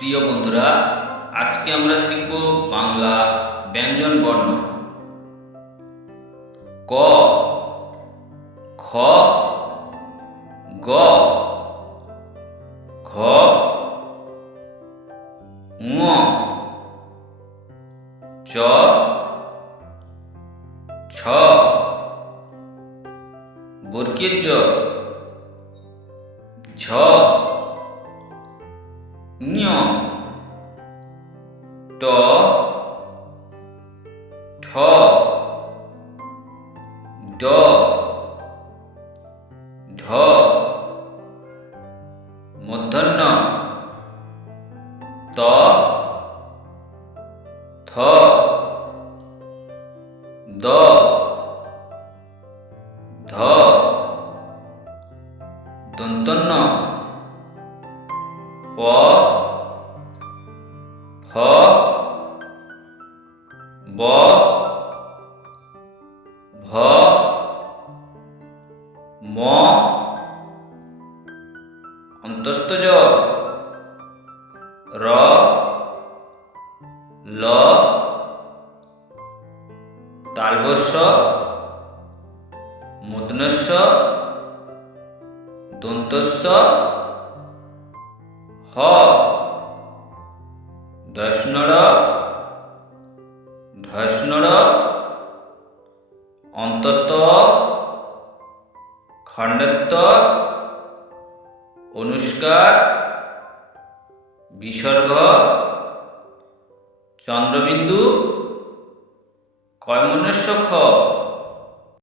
প্রিয় বন্ধুরা, আজকে আমরা শিখব বাংলা ব্যঞ্জন বর্ণ। ক, খ, গ, ঘ, ঙ, চ, ছ, বর্গীয় ঝ ঞ ট ঠ ড ঢ মূর্ধন্য ত থ দ ধ দন্তন্য। প ফ ব ভ ম অন্তস্থজ র ল তালবস্য মুদনস্য দন্তস্য হ। দশনড় ধসনড় অন্তস্থ খণ্ডত্ব অনুষ্কার বিসর্গ চন্দ্রবিন্দু কয়মনস্য খ।